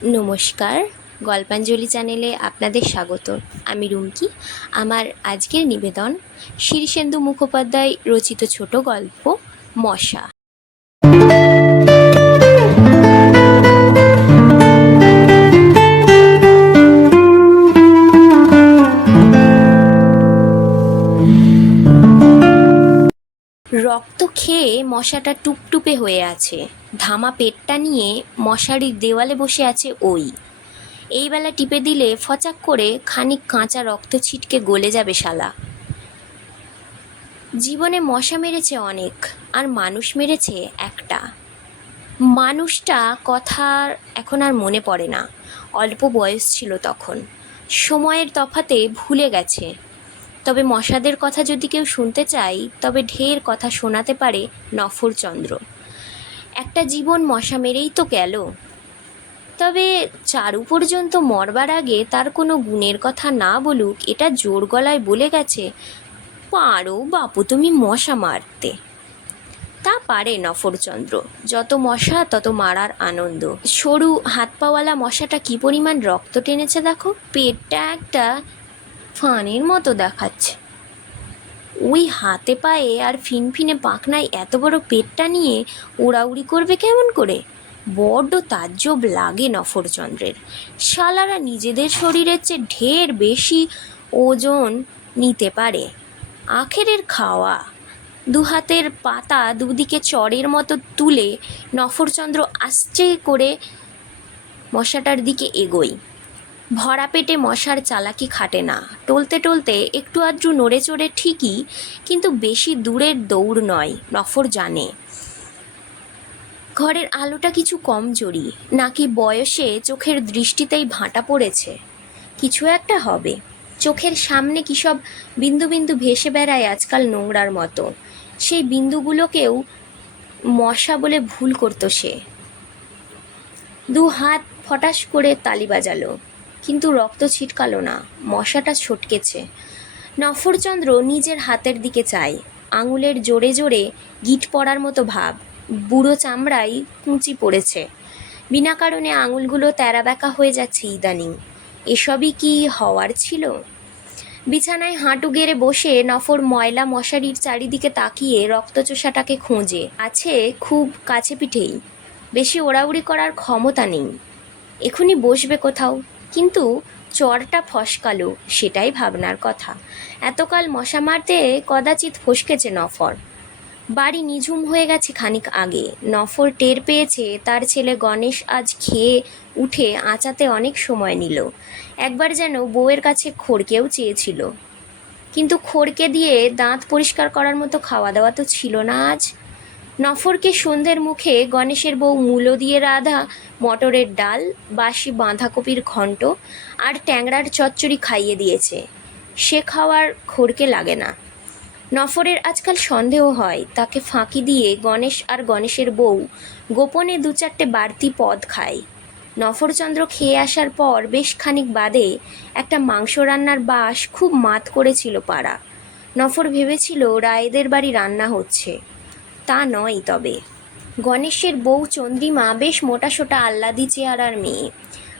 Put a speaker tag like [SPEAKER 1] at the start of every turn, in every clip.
[SPEAKER 1] নমস্কার, গল্পাঞ্জলি চ্যানেলে আপনাদের স্বাগত। আমি রুমকি। আমার আজকের নিবেদন, শীর্ষেন্দু মুখোপাধ্যায় রচিত ছোট গল্প, মশা। রক্ত খেয়ে মশাটা টুপটুপে হয়ে আছে। ধামা পেটটা নিয়ে মশারির দেওয়ালে বসে আছে ওই। এই বেলা টিপে দিলে ফচাক করে খানিক কাঁচা রক্ত ছিটকে গলে যাবে শালা। জীবনে মশা মেরেছে অনেক, আর মানুষ মেরেছে একটা। মানুষটা কথা এখন আর মনে পড়ে না। অল্প বয়স ছিল তখন। সময়ের তফাতে ভুলে গেছে। তবে মশাদের কথা যদি কেউ শুনতে চাই তবে ঢের কথা শোনাতে পারে নফরচন্দ্র। একটা জীবন মশা মেরেই তো গেল। তবে চারু পর্যন্ত মরবার আগে তার কোনো গুণের কথা না বলুক, এটা জোর গলায় বলে গেছে, পারো বাপু, তুমি মশা মারতে। তা পারে নফরচন্দ্র যত মশা তত মারার আনন্দ। সরু হাত পাওয়ালা মশাটা কি পরিমাণ রক্ত টেনেছে দেখো? পেটটা একটা ফানের মতো দেখাচ্ছে। ওই হাতে পায়ে আর ফিনফিনে পাখনায় এত বড় পেটটা নিয়ে উড়াউড়ি করবে কেমন করে? বড্ড তাজ্জব লাগে নফরচন্দ্রের। শালারা নিজেদের শরীরের চেয়ে ঢের বেশি ওজন নিতে পারে। আখেরের খাওয়া। দু হাতের পাতা দুদিকে চরের মতো তুলে নফরচন্দ্র আস্তে করে মশাটার দিকে এগোয়। ভরা পেটে মশার চালাকি খাটে না। টলতে টলতে একটু আধটু নড়ে চড়ে ঠিকই, কিন্তু বেশি দূরের দৌড় নয়, নফর জানে। ঘরের আলোটা কিছু কম জড়ি নাকি বয়সে চোখের দৃষ্টিতেই ভাঁটা পড়েছে। কিছু একটা হবে। চোখের সামনে কী সব বিন্দু বিন্দু ভেসে বেড়ায় আজকাল নোংরার মতো। সেই বিন্দুগুলোকেও মশা বলে ভুল করতো সে। দু হাত ফটাস করে তালি বাজালো। কিন্তু রক্ত ছিটকালো না, মশাটা ছটকেছে। নফরচন্দ্র নিজের হাতের দিকে চায়, আঙুলের জোরে জোরে গিট পড়ার মতো ভাব, বুড়ো চামড়াই কুঁচি পড়েছে। বিনা কারণে আঙুলগুলো তেরা বেঁকা হয়ে যাচ্ছে ইদানিং, এসবই কি হওয়ার ছিল? বিছানায় হাঁটু গেড়ে বসে নফর ময়লা মশারির চারিদিকে তাকিয়ে রক্তচোষাটাকে খোঁজে, আছে খুব কাছে পিঠেই, বেশি ওড়াউড়ি করার ক্ষমতা নেই। এখনই বসবে কোথাও? কিন্তু চরটা ফসকালো, সেটাই ভাবনার কথা। এতকাল মশা মারতে কদাচিৎ ফসকেছে নফর। বাড়ি নিঝুম হয়ে গেছে খানিক আগে। নফর টের পেয়েছে তার ছেলে গণেশ আজ খেয়ে উঠে আঁচাতে অনেক সময় নিল। একবার যেন বউয়ের কাছে খড়কেও চেয়েছিল। কিন্তু খড়কে দিয়ে দাঁত পরিষ্কার করার মতো খাওয়া দাওয়া তো ছিল না আজ। নফরকে সন্ধ্যের মুখে গণেশের বউ মূলো দিয়ে রাধা, মটরের ডাল বাসি বাঁধাকপির ঘন্ট আর ট্যাংরার চচ্চড়ি খাইয়ে দিয়েছে। সে খাওয়ার খড়কে লাগে না। নফরের আজকাল সন্দেহ হয়, তাকে ফাঁকি দিয়ে গণেশ আর গণেশের বউ গোপনে দু চারটে বাড়তি পদ খায়। নফরচন্দ্র খেয়ে আসার পর বেশ খানিক বাদে একটা মাংস রান্নার বাস খুব মাত করেছিল পাড়া। নফর ভেবেছিল রায়েদের বাড়ি রান্না হচ্ছে। তা নয় তবে। গণেশের বউ চন্দ্রিমা বেশ মোটাসোটা আহ্লাদি চেহারার মেয়ে।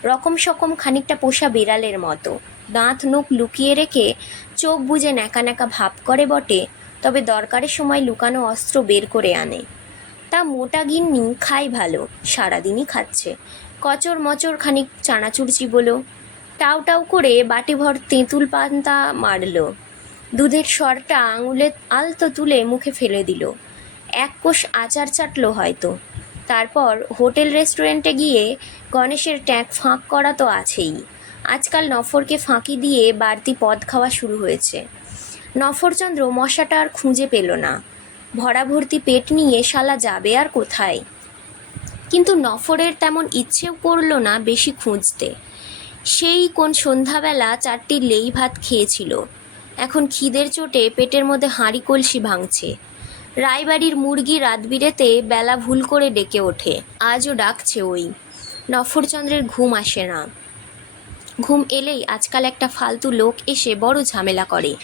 [SPEAKER 1] রকম সকম খানিকটা পোষা বিড়ালের মতো। দাঁত নখ লুকিয়ে রেখে চোখ বুজে ন্যাকা ন্যাকা ভাব করে বটে, তবে দরকারের সময় লুকানো অস্ত্র বের করে আনে। তা মোটা গিন্নি খাই ভালো, সারাদিনই খাচ্ছে। কচর মচর খানিক চানাচুর চিবোলো টাউ টাউ করে বাটিভর তেঁতুল পান্তা মারলো। দুধের সরটা আঙুলে আলতো তুলে মুখে ফেলে দিল। এক কোষ আচার চাটলো হয়তো। তারপর হোটেল রেস্টুরেন্টে গিয়ে গণেশের ট্যাঁক ফাঁক করা তো আছেই। আজকাল নফরকে ফাঁকি দিয়ে বাড়তি পদ খাওয়া শুরু হয়েছে। নফরচন্দ্র মশাটা আর খুঁজে পেল না। ভরা ভর্তি পেট নিয়ে, শালা যাবে আর কোথায়? কিন্তু নফরের তেমন ইচ্ছেও করল না বেশি খুঁজতে। সেই কোন সন্ধ্যাবেলা চারটি লেই ভাত খেয়েছিল। এখন খিদের চোটে পেটের মধ্যে হাঁড়ি কলসি ভাঙছে। রায়বাড়ির মুরগি রাত বিরেতে বেলা ভুল করে ডেকে ওঠে। আজও ডাকছে ওই। নফরচন্দ্রের ঘুম আসে না। ঘুম এলেই আজকাল একটা ফালতু লোক এসে বড় ঝামেলা করে।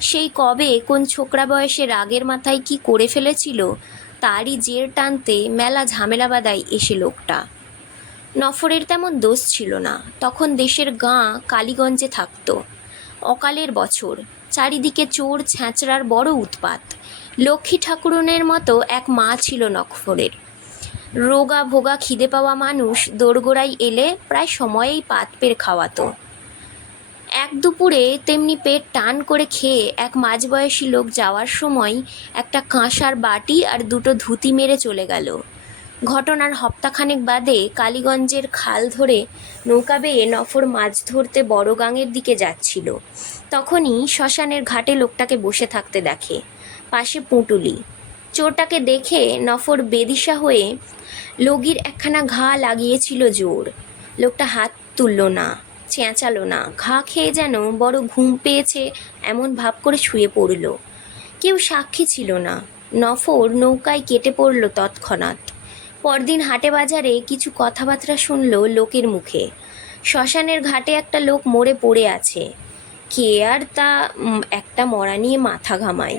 [SPEAKER 1] সেই কবে কোন ছোকরা বয়সে রাগের মাথায় কি করে ফেলেছিল, তারই জের টানতে মেলা ঝামেলা বাদায় এসে লোকটা। নফরের তেমন দোষ ছিল না। তখন দেশের গাঁ কালীগঞ্জে থাকত। অকালের বছর, চারিদিকে চোর ছ্যাঁচড়ার বড় উৎপাত। লক্ষ্মী ঠাকুরনের মতো এক মা ছিল নফরের রোগা ভোগা খিদে পাওয়া মানুষ দোরগোড়ায় এলে প্রায় সময়েই পাত পের খাওয়াতো। এক দুপুরে তেমনি পেট টান করে খেয়ে এক মাঝবয়সী লোক যাওয়ার সময় একটা কাঁসার বাটি আর দুটো ধুতি মেরে চলে গেল। ঘটনার হপ্তাখানেক বাদে কালীগঞ্জের খাল ধরে নৌকা বেয়ে নফর মাছ ধরতে বড় গাঙের দিকে যাচ্ছিল। তখনই শ্মশানের ঘাটে লোকটাকে বসে থাকতে দেখে। পাশে পুঁটুলি। চোরটাকে দেখে নফর বেদিশা হয়ে লগির একখানা ঘা লাগিয়েছিল জোর। লোকটা হাত তুলল না, চেঁচালো না, ঘা খেয়ে যেন বড় ঘুম পেয়েছে এমন ভাব করে শুয়ে পড়ল। কেউ সাক্ষী ছিল না। নফর নৌকায় কেটে পড়ল তৎক্ষণাৎ। পরদিন হাটে বাজারে কিছু কথাবার্তা শুনল লোকের মুখে। শ্মশানের ঘাটে একটা লোক মরে পড়ে আছে। কে আর তা একটা মরা নিয়ে মাথা ঘামায়।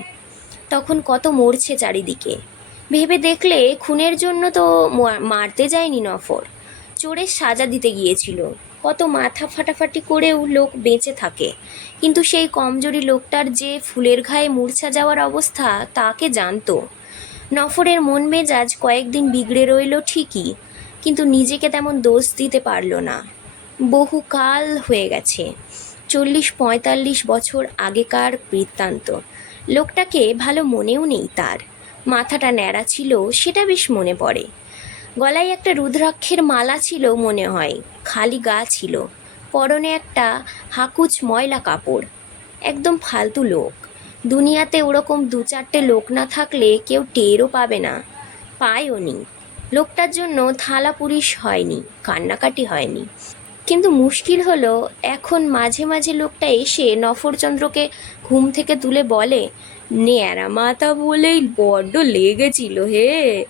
[SPEAKER 1] তখন কত মরছে চারিদিকে। ভেবে দেখলে খুনের জন্য তো মারতে যায়নি নফর। চোরের সাজা দিতে গিয়েছিল। কত মাথা ফাটাফাটি করেও লোক বেঁচে থাকে। কিন্তু সেই কমজোরি লোকটার যে ফুলের ঘায়ে মূর্ছা যাওয়ার অবস্থা, তাকে জানতো। নফরের মন মেজাজ কয়েকদিন বিগড়ে রইল ঠিকই, কিন্তু নিজেকে তেমন দোষ দিতে পারল না। বহু কাল হয়ে গেছে। চল্লিশ পঁয়তাল্লিশ বছর আগেকার বৃত্তান্ত। লোকটাকে ভালো মনেও নেই তার। মাথাটা ন্যাড়া ছিল, সেটা বেশ মনে পড়ে। গলায় একটা রুদ্রাক্ষের মালা ছিল মনে হয়, খালি গা ছিল। পরনে একটা হাকুচ ময়লা কাপড়। একদম ফালতু লোক। দুনিয়াতে ওরকম দু চারটে লোক না থাকলে কেউ টেরও পাবে না। পায়ও নি। লোকটার জন্য থালা পুরিশ হয়নি, কান্নাকাটি হয়নি। কিন্তু মুশকিল হলো, এখন মাঝে মাঝে লোকটা এসে নফরচন্দ্রকে ঘুম থেকে তুলে বলে ন্যাড়া মাথা বলেই বড্ড লেগেছিল হে।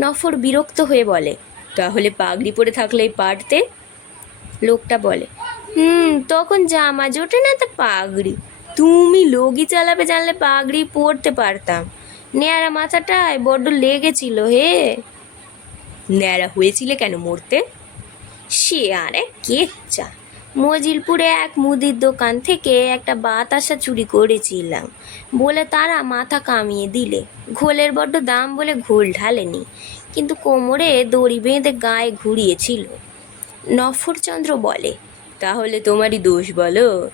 [SPEAKER 1] নফর বিরক্ত হয়ে বলে, তাহলে পাগড়ি পরে থাকলেই পারতে? লোকটা বলে, হুম, তখন জামা জোটে না তা পাগড়ি। তুমি লগি চালাবে জানলে পাগড়ি পরতে পারতাম। ন্যাড়া মাথাটায় বড্ড লেগেছিল হে। ন্যাড়া হয়েছিলে কেন মরতে? সে আরে কেচ্চা মজিলপুরে এক মুদির দোকান থেকে একটা বাতাসা চুরি করেছিলাম। বলে তারা মাথা কামিয়ে দিলে। ঘোলের বড্ড দাম বলে ঘোল ঢালেনি। কিন্তু কোমরে দড়ি বেঁধে গায়ে ঘুরিয়েছিল। নফরচন্দ্র বলে, তাহলে তোমারই দোষ বলো?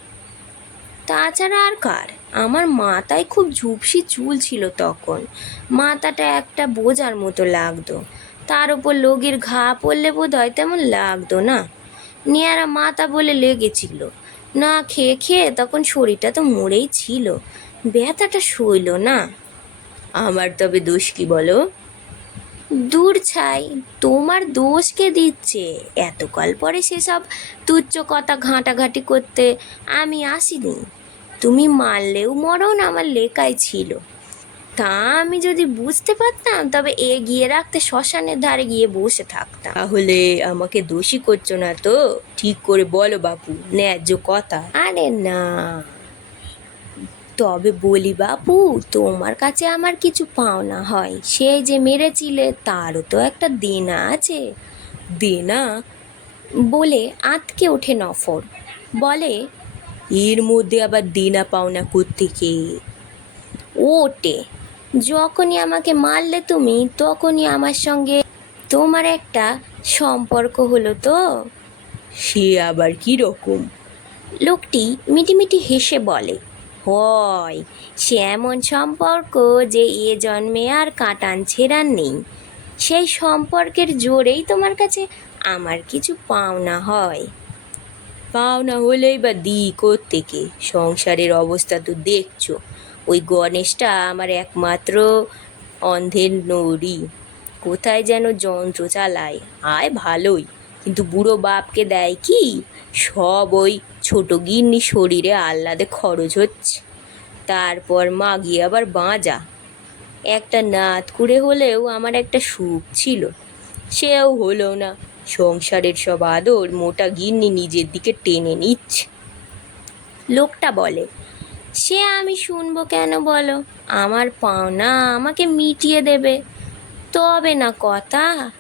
[SPEAKER 1] তাছাড়া আর কার? আমার মাথায় খুব ঝুপসি চুল ছিল তখন। মাথাটা একটা বোঝার মতো লাগতো। তার উপর লগির ঘা পড়লে বোধ হয় তেমন লাগতো না। নিয়ারা মাথা বলে লেগেছিল। না খেয়ে খেয়ে তখন শরীরটা তো মরেই ছিল। ব্যথাটা সইল না। আমার তবে দোষ কি বলো? দূর ছাই, তোমার দোষকে দিচ্ছে? এতকাল পরে সেসব তুচ্ছ কথা ঘাঁটাঘাঁটি করতে আমি আসিনি। তুমি মারলেও মরণ আমার লেখাই ছিল। তা আমি যদি বুঝতে পারতাম তবে এগিয়ে রাখতে শ্মশানের ধারে গিয়ে বসে থাকতাম। তাহলে আমাকে দোষী করছ না তো? ঠিক করে বলো বাপু ন্যায্য কথা। আরে না। তবে বলি বাপু তোমার কাছে আমার কিছু পাওনা হয়। সে যে মেরেছিলে তারও তো একটা দেনা আছে। দেনা? বলে আতকে ওঠে নফর। বলে এর মধ্যে আবার দেনা পাওনা কোত্থেকে ওটে। যখনই আমাকে মারলে তুমি তখনই আমার সঙ্গে তোমার একটা সম্পর্ক হলো তো। সে আবার কি রকম? লোকটি মিটিমিটি হেসে বলে হয় সে এমন সম্পর্ক যে এ জন্মে আর কাটান ছেঁড়ার নেই। সেই সম্পর্কের জোরেই তোমার কাছে আমার কিছু পাওনা হয়। পাওনা হলেই বা দি থেকে সংসারের অবস্থা তো দেখছ। ওই গণেশটা আমার একমাত্র অন্ধের নড়ি। কোথায় যেন যন্ত্র চালায়। আয় ভালোই, কিন্তু বুড়ো বাপকে দেয় কি? সব ওই ছোটো গিন্নি শরীরে আহ্লাদে খরচ হচ্ছে। তারপর মা গিয়ে আবার বাঁজা। একটা নাত করে হলেও আমার একটা সুখ ছিল। সেও হলো না। সংসারের সব আদর মোটা গিন্নি নিজের দিকে টেনে নিচ্ছে। লোকটা বলে সে আমি শুনব কেন বলো? আমার পাওনা আমাকে মিটিয়ে দেবে। তবে না কথা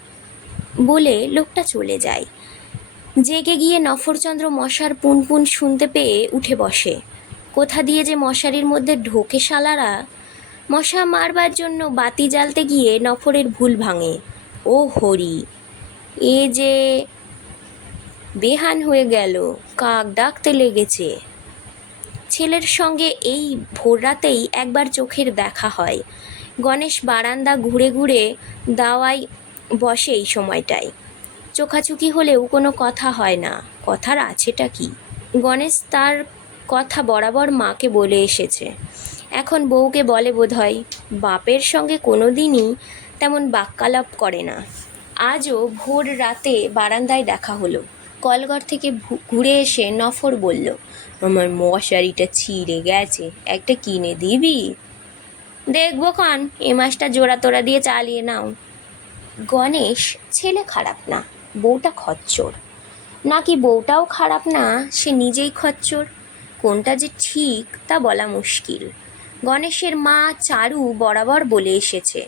[SPEAKER 1] বলে লোকটা চলে যায়। জেগে গিয়ে নফরচন্দ্র মশার পুনপুন শুনতে পেয়ে উঠে বসে। কোথা দিয়ে যে মশারির মধ্যে ঢোকে শালারা, মশা মারবার জন্য বাতি জ্বালতে গিয়ে নফরের ভুল ভাঙে। ও হরি, এ যে বেহান হয়ে গেল, কাক ডাকতে লেগেছে। ছেলের সঙ্গে এই ভোর রাতেই একবার চোখের দেখা হয়। গণেশ বারান্দা ঘুরে ঘুরে দাওয়ায় বসে এই সময়টায়। চোখাচুকি হলেও কোনো কথা হয় না। কথার আছেটা কি? গণেশ তার কথা বরাবর মাকে বলে এসেছে। এখন বউকে বলে বোধহয়, বাপের সঙ্গে কোনো দিনই তেমন বাক্যালাপ করে না। আজও ভোর রাতে বারান্দায় দেখা হলো। কলঘর থেকে ঘুরে এসে নফর বলল আমার মশারিটা ছিঁড়ে গেছে। একটা কিনে দিবি? দেখব খান এ মাসটা জোড়া তোড়া দিয়ে চালিয়ে নাও। গণেশ, ছেলে খারাপ না, বউটা খচ্চর। নাকি বউটাও খারাপ না, সে নিজেই খচ্চর? কোনটা যে ঠিক, তা বলা মুশকিল। গণেশের মা চারু বরাবর বলে এসেছে,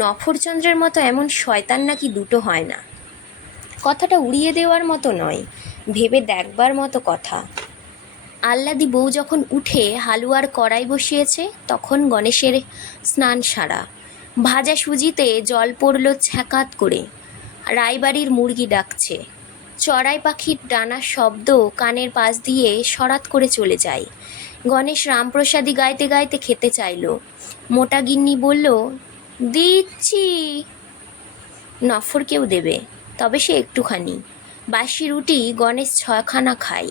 [SPEAKER 1] নফরচন্দ্রের মতো এমন শয়তান নাকি দুটো হয় না। কথাটা উড়িয়ে দেওয়ার মতো নয় ভেবে দেখবার মতো কথা। আল্লাদি বউ যখন উঠে হালুয়ার কড়াই বসিয়েছে, তখন গণেশের স্নান সারা ভাজা সুজিতে জল পড়ল ছ্যাকাত করে। রায়বাড়ির মুরগি ডাকছে। চড়াই পাখির ডানার শব্দ কানের পাশ দিয়ে সরাত করে চলে যায়। গণেশ রামপ্রসাদী গাইতে গাইতে খেতে চাইল। মোটা গিন্নি বলল, দিচ্ছি। নফরকেও দেবে, তবে সে একটুখানি। বাসি রুটি গণেশ ছয়খানা খায়।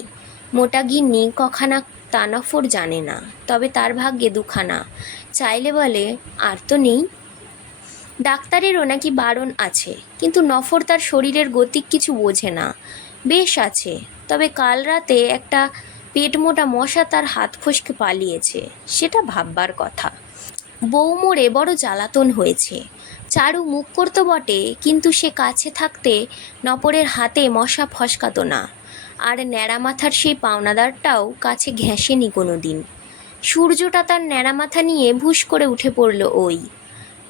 [SPEAKER 1] মোটা গিন্নি কখানা তা নফর জানে না, তবে তার ভাগ্যে দুখানা। চাইলে বলে, আর তো নেই। ডাক্তারেরও নাকি বারণ আছে, কিন্তু নফর তার শরীরের গতিক কিছু বোঝে না। বেশ আছে, তবে কাল রাতে একটা পেট মোটা মশা তার হাত ফসকে পালিয়েছে, সেটা ভাববার কথা। বউ মোড়ে বড় জ্বালাতন হয়েছে। চারু মুখ করতো বটে, কিন্তু সে কাছে থাকতে নপরের হাতে মশা ফসকাতো না। আর ন্যাড়া মাথার সেই পাওনাদারটাও কাছে ঘেঁষেনি কোনো দিন সূর্যটা তার ন্যাড়া মাথা নিয়ে ভুস করে উঠে পড়ল ওই।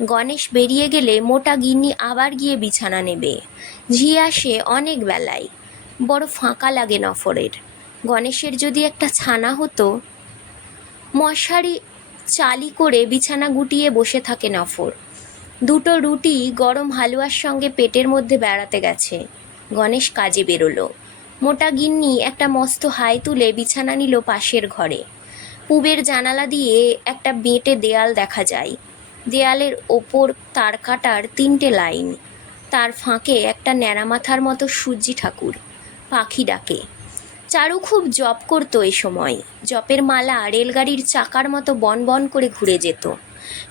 [SPEAKER 1] গণেশ বেরিয়ে গেলে মোটা গিন্নি আবার গিয়ে বিছানা নেবে। ঝি আসে অনেক বেলায়। বড় ফাঁকা লাগে নফরের। গণেশের যদি একটা ছানা হতো, মশারি চালি করে বিছানা গুটিয়ে বসে থাকে নফর। দুটো রুটি গরম হালুয়ার সঙ্গে পেটের মধ্যে বেড়াতে গেছে। গণেশ কাজে বেরোলো। মোটা গিন্নি একটা মস্ত হাই তুলে বিছানা নিল পাশের ঘরে। পুবের জানালা দিয়ে একটা বেঁটে দেয়াল দেখা যায়। দেয়ালের ওপর তার কাটার তিনটে লাইন। তার ফাঁকে একটা ন্যাড়া মাথার মতো সূর্যি ঠাকুর। পাখি ডাকে। চারু খুব জপ করতো এ সময়। জপের মালা রেলগাড়ির চাকার মতো বন বন করে ঘুরে যেত।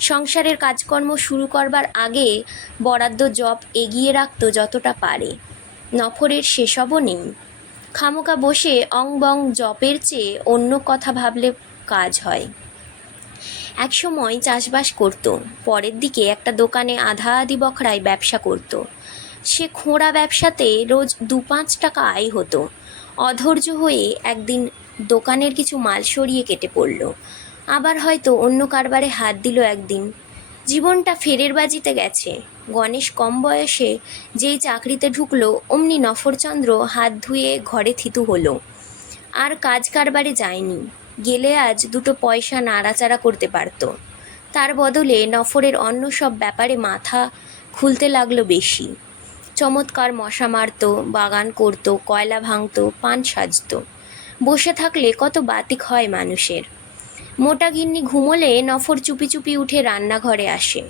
[SPEAKER 1] সংসারের কাজকর্ম শুরু করবার আগে বরাদ্দ জপ এগিয়ে রাখত যতটা পারে। নফরের সেসবও নেই। খামোকা বসে অং বং জপের চেয়ে অন্য কথা ভাবলে কাজ হয়। একসময় চাষবাস করত, পরের দিকে একটা দোকানে আধা আধি বখরায় ব্যবসা করত। সে খোঁড়া ব্যবসাতে রোজ দু পাঁচ টাকা আয় হতো। অধৈর্য হয়ে একদিন দোকানের কিছু মাল সরিয়ে কেটে পড়ল। আবার হয়তো অন্য কারবারে হাত দিল একদিন। জীবনটা ফেরের বাজিতে গেছে। গণেশ কম বয়সে যেই চাকরিতে ঢুকলো, অমনি নফরচন্দ্র হাত ধুয়ে ঘরে থিতু হলো। আর কাজ কারবারে যায়নি। গেলে আজ দুটো পয়সা নাড়াচাড়া করতে পারতো। তার বদলে নফরের অন্য সব ব্যাপারে মাথা খুলতে লাগল বেশি। চমৎকার মশা মারত, বাগান করতো, কয়লা ভাঙতো, পান সাজতো। বসে থাকলে কত বাতিক হয় মানুষের। মোটা গিন্নি ঘুমোলে নফর চুপি চুপি উঠে রান্নাঘরে আসে।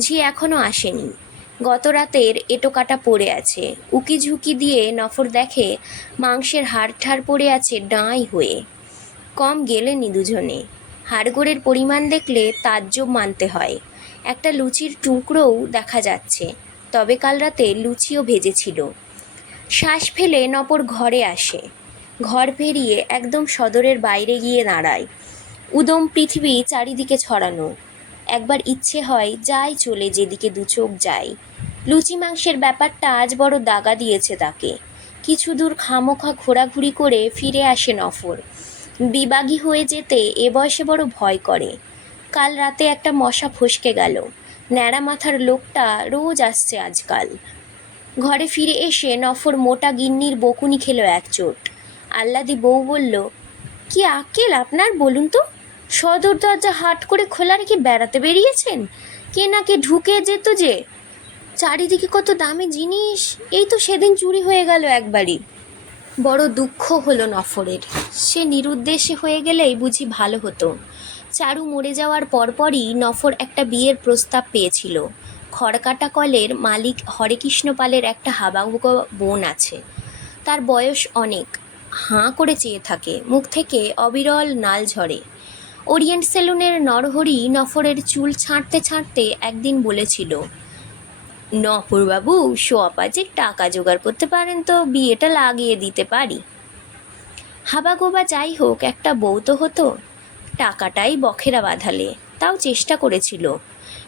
[SPEAKER 1] ঝি এখনও আসেনি। গত রাতের এটো কাটা পড়ে আছে। উকি ঝুঁকি দিয়ে নফর দেখে মাংসের হাড় ঠাড় পড়ে আছে ডাঁই হয়ে। কম গেলেনি দুজনে। হাড়গোড়ের পরিমাণ দেখলে তাজ্জব মানতে হয়। একটা লুচির টুকরোও দেখা যাচ্ছে। তবে কাল রাতে লুচিও ভেজেছিল। শ্বাস ফেলে নপর ঘরে আসে। ঘর পেরিয়ে একদম সদরের বাইরে গিয়ে দাঁড়ায়। উদম পৃথিবী চারিদিকে ছড়ানো। একবার ইচ্ছে হয় যাই চলে যেদিকে দু চোখ যায়। লুচি মাংসের ব্যাপারটা আজ বড় দাগা দিয়েছে তাকে। কিছু দূর খামোখা ঘোরাঘুরি করে ফিরে আসে নফর। বিবাগী হয়ে যেতে এ বয়সে বড় ভয় করে। কাল রাতে একটা মশা ফসকে গেল। ন্যাড়া মাথার লোকটা রোজ আসছে আজকাল। ঘরে ফিরে এসে নফর মোটা গিন্নির বকুনি খেলো এক চোট। আল্লাদি বউ বলল, কি আকেল আপনার, বলুন তো? সদর দরজা হাট করে খোলা রেখে বেড়াতে বেরিয়েছেন? কে না কে ঢুকে যেত যে? চারিদিকে কত দামি জিনিস। এই তো সেদিন চুরি হয়ে গেল একবারই। বড় দুঃখ হলো নফরের। সে নিরুদ্দেশে হয়ে গেলেই বুঝি ভালো হতো। চারু মরে যাওয়ার পরপরই নফর একটা বিয়ের প্রস্তাব পেয়েছিল। খড়কাটা কলের মালিক হরেকৃষ্ণ পালের একটা হাবাগুগো বোন আছে। তার বয়স অনেক। হাঁ করে চেয়ে থাকে। মুখ থেকে অবিরল নাল ঝরে। ওরিয়েন্ট সেলুনের নরহরি নফরের চুল ছাঁটতে ছাঁটতে একদিন বলেছিল, নফরবাবু সোয়াপাচে টাকা জোগাড় করতে পারেন তো বিয়েটা লাগিয়ে দিতে পারি। হাবাগোবা যাই হোক, একটা বউ তো হতো, টাকাটাই বখেরা বাঁধালে, তাও চেষ্টা করেছিল।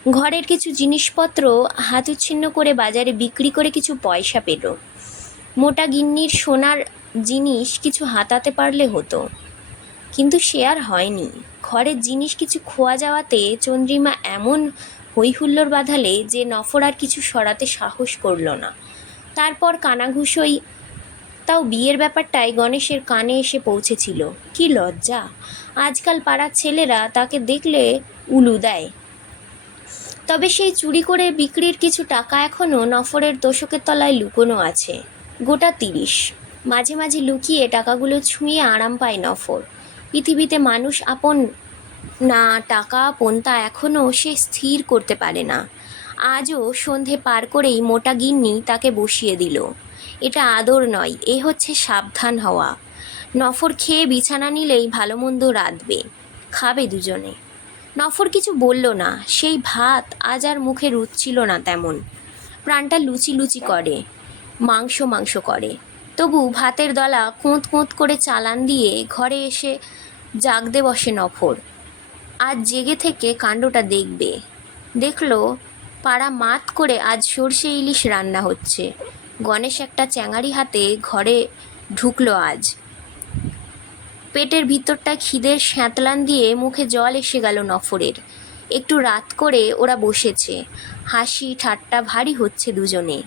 [SPEAKER 1] ঘরের কিছু জিনিসপত্র হাতুচ্ছিন্ন করে বাজারে বিক্রি করে কিছু পয়সা পেল। মোটা গিন্নির সোনার জিনিস কিছু হাতাতে পারলে হতো। কিন্তু সে আর হয়নি। ঘরের জিনিস কিছু খোয়া যাওয়াতে চন্দ্রিমা এমন হৈহুল্লোর বাঁধালে যে নফর আর কিছু সরাতে সাহস করল না। তারপর কানাঘুষোই তাও বিয়ের ব্যাপারটাই গণেশের কানে এসে পৌঁছেছিল। কি লজ্জা! আজকাল পাড়ার ছেলেরা তাকে দেখলে উলু দেয়। তবে সেই চুরি করে বিক্রির কিছু টাকা এখনও নফরের তোষকের তলায় লুকোনো আছে। গোটা তিরিশ। মাঝে মাঝে লুকিয়ে টাকাগুলো ছুঁয়ে আরাম পায় নফর। পৃথিবীতে মানুষ আপন না, টাকা আপন তা এখনও সে স্থির করতে পারে না। আজও সন্ধে পার করেই মোটা গিন্নি তাকে বসিয়ে দিল। এটা আদর নয়, এ হচ্ছে সাবধান হওয়া। নফর খেয়ে বিছানা নিলেই ভালো মন্দ রাঁধবে, খাবে দুজনে। নফর কিছু বলল না, সেই ভাত আজ আর মুখে রুচছিল না তেমন। প্রাণটা লুচি লুচি করে, মাংস মাংস করে। তবু ভাতের দলা কোঁত কোঁত করে চালান দিয়ে ঘরে এসে জাগদে বসে নফর। আজ জেগে থেকে কাণ্ডটা দেখবে। দেখল, পাড়া মাত করে আজ সর্ষে ইলিশ রান্না হচ্ছে। গণেশ একটা চ্যাঙারি হাতে ঘরে ঢুকলো আজ। পেটের ভিতরটা খিদের স্যাঁতলান দিয়ে মুখে জল এসে গেল নফরের। একটু রাত করে ওরা বসেছে। হাসি, ঠাট্টা ভারী হচ্ছে দুজনে।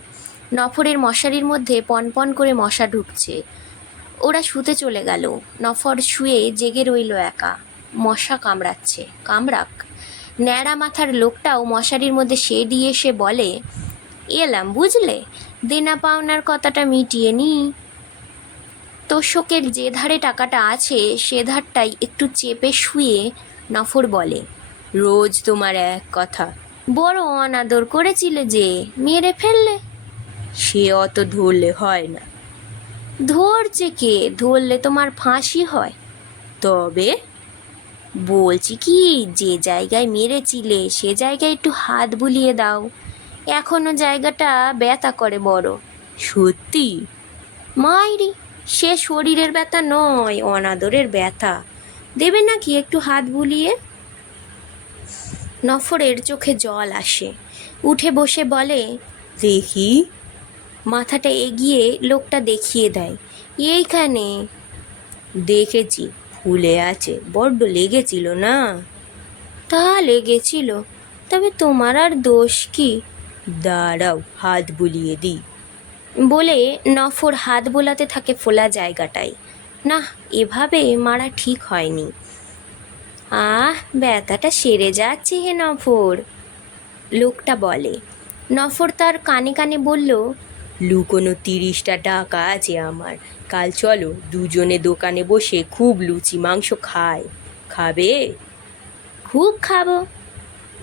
[SPEAKER 1] নফরের মশারির মধ্যে পনপন করে মশা ঢুকছে। ওরা শুতে চলে গেল। নফর শুয়ে জেগে রইল একা। মশা কামড়াচ্ছে। কামড়াক। ন্যাড়া মাথার লোকটাও মশারির মধ্যে সে দিয়ে এসে বলে, এলাম, বুঝলে? দেনা পাওনার কথাটা মিটিয়ে নি। তোষকের যে ধারে টাকাটা আছে, সে ধারটাই একটু চেপে শুয়ে নফর বলে, রোজ তোমার এক কথা। বড় অনাদর করেছিলে যে, মেরে ফেললে? সে অত ধরলে হয় না। ধরছে কে? ধরলে তোমার ফাঁসি হয়। তবে বলছি কি যে জায়গায় মেরেছিলে সে জায়গায় একটু হাত বুলিয়ে দাও। এখনও জায়গাটা ব্যথা করে বড়। সত্যি? মাইরি সে শরীরের ব্যথা নয় অনাদরের ব্যথা। দেবে নাকি একটু হাত বুলিয়ে? নফরের চোখে জল আসে। উঠে বসে বলে দেখি। মাথাটা এগিয়ে লোকটা দেখিয়ে দেয়। এইখানে দেখেছি, ফুলে আছে, বড্ড লেগেছিল না? তা লেগেছিল, তবে তোমার আর দোষ কি? দাঁড়াও, হাত বুলিয়ে দিই। বলে নফর হাত বোলাতে থাকে ফোলা জায়গাটায়। না, এভাবে মারা ঠিক হয়নি। আহ, ব্যথাটা সেরে যাচ্ছে হে নফর। লোকটা বলে, নফর তার কানে কানে বলল লুকোনো তিরিশটা টাকা আছে আমার। কাল চলো, দুজনে দোকানে বসে খুব লুচি মাংস খায় খাবে? খুব খাব,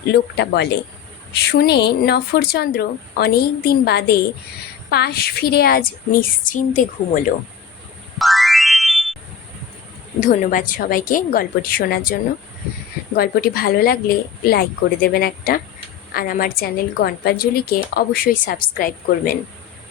[SPEAKER 1] লোকটা বলে। শুনে নফরচন্দ্র অনেক দিন বাদে পাশ ফিরে আজ নিশ্চিন্তে ঘুমোলো। ধন্যবাদ সবাইকে গল্পটি শোনার জন্য। গল্পটি ভালো লাগলে লাইক করে দেবেন একটা। আর আমার চ্যানেল গণপাঞ্জলিকে অবশ্যই সাবস্ক্রাইব করবেন।